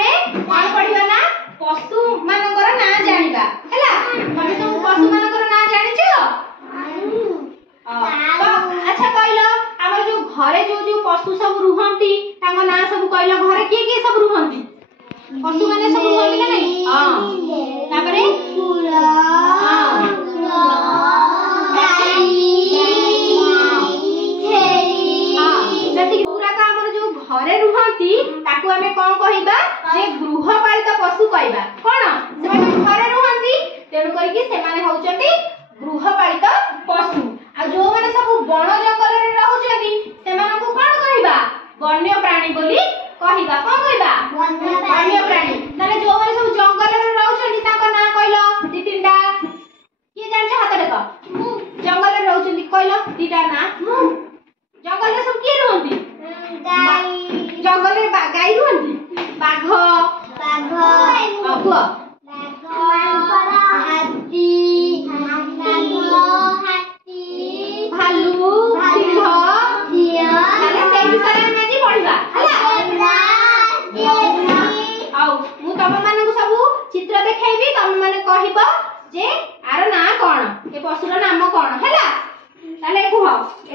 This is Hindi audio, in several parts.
आमे कोन पढिबा ना पशु मानकर ना जानिबा हैला तमे सब पशु मानकर ना जानिछो तो अच्छा कहलो हमर जो घरे जो पशु सब रुहंती तांको ना सब कहलो घरे के सब रुहंती पशु माने सब रुहंती ना नहीं हां तापरे पूरा हां गाई छेरी हां जति पूरा का हमर जो घरे रुहंती ताको हमें कोन कहिबा जे गृहपालित पशु कहबा कोन से माने घरे रुहंती तेनु करी कि से माने होचंती गृहपालित पशु आ जो माने सब वन जंगल रे रहउछंती से मानकु कोन कहिबा वन्य प्राणी बोली कहिबा कोन कहिबा वन्य प्राणी ताले जो माने सब जंगल रे रहउछंती ताको ना कहलो दी तीनटा के जानछ हाथ देख जंगल रे रहउछंती कहलो दीटा ना जंगल रे सब के रहंती गाई जंगल रे गाई रहंती बाघ बाघ हाथी भालू सिंह ताले से विषय में जी पढिबा हला आउ मु तम मानकु सब चित्र देखाइबी तम माने कहिबो जे आर ना कोन ए पशुर नाम कोन हला ताले कुह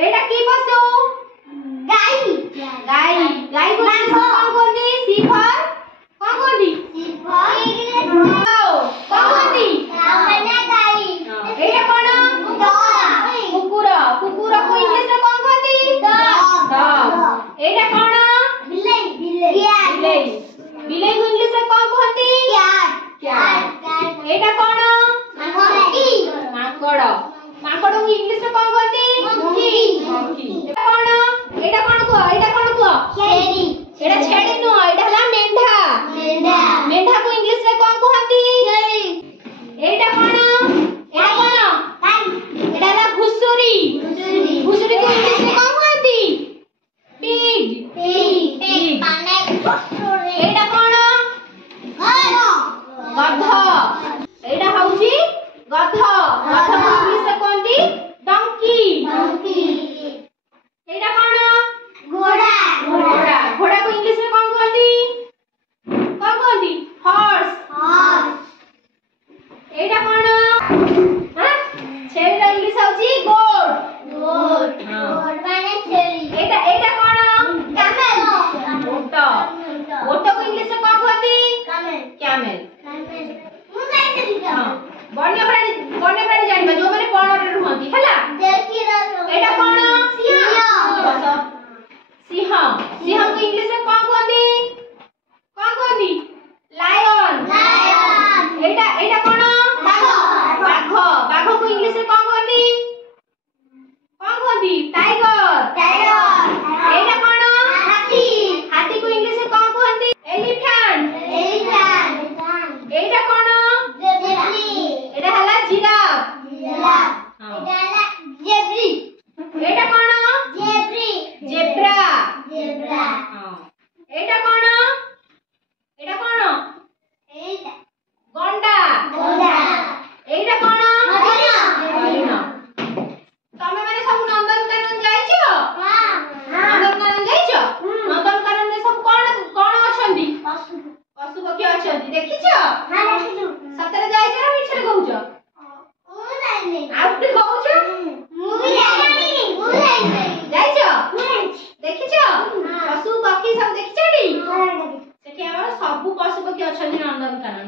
एटा की पशु गाई गाई गाई को कोन कोंदी सिफर कोन कोंदी सिफर कोन कोंदी माने गाई एटा कोन कुकुर कुकुर को इंग्लिश में कोन कोंदी डॉग एटा कोन बिलाई बिलाई बिलाई को इंग्लिश में कोन कोंदी कैट एटा कोन मंकी माकड़ माकड़ को इंग्लिश में कोन कोंदी मंकी एटा कोन को छेरी एटा छेरी नो एटा हला मेंढा मेंढा को इंग्लिश में कोन कहंती छेरी एटा कोन एटा हला घुसुरी घुसुरी को इंग्लिश में कोन कहंती पिग माने एटा कोन गध एटा हउची गध गध को इंग्लिश में कहंती डंकी एटा कोन घोड़ा घोड़ा घोड़ा को इंग्लिश में कौन कहती हॉर्स एटा कोन हां छेरी रा इंग्लिश होची गोट माने छेरी एटा कोन कैमल ओट ओट को इंग्लिश में कौन कहती कैमल मु जानि देली हां वन्य प्राणी जानिबा जो माने कोन रे रहंती हला एटा कोन सिंह सिंह को इंग्लिश में कौन कहती लायन एटा कोन बाघ बाघ को इंग्लिश में कौन कहती टाइगर एटा कोन हाथी को इंग्लिश में कौन कहती एलिफेंट एटा कोन एटा हला जिराफ एटा हला जेब्री एटा कोन जेब्रा एटा कोन गंडा एटा कोन हरिण तमे माने सब नंदनकानन जाइछो नंदनकानन जाइछो नंदनकानन में सब कोन अछंती पशु पक्षी अछंती देखिछो सतरे जाइछो ना मिछरे कहउछो आपके कहउछो जाइछो देखिछो पशु पक्षी सब देखिछोटी सेठी हमर सब पशु पक्षी अछंती नंदनकानन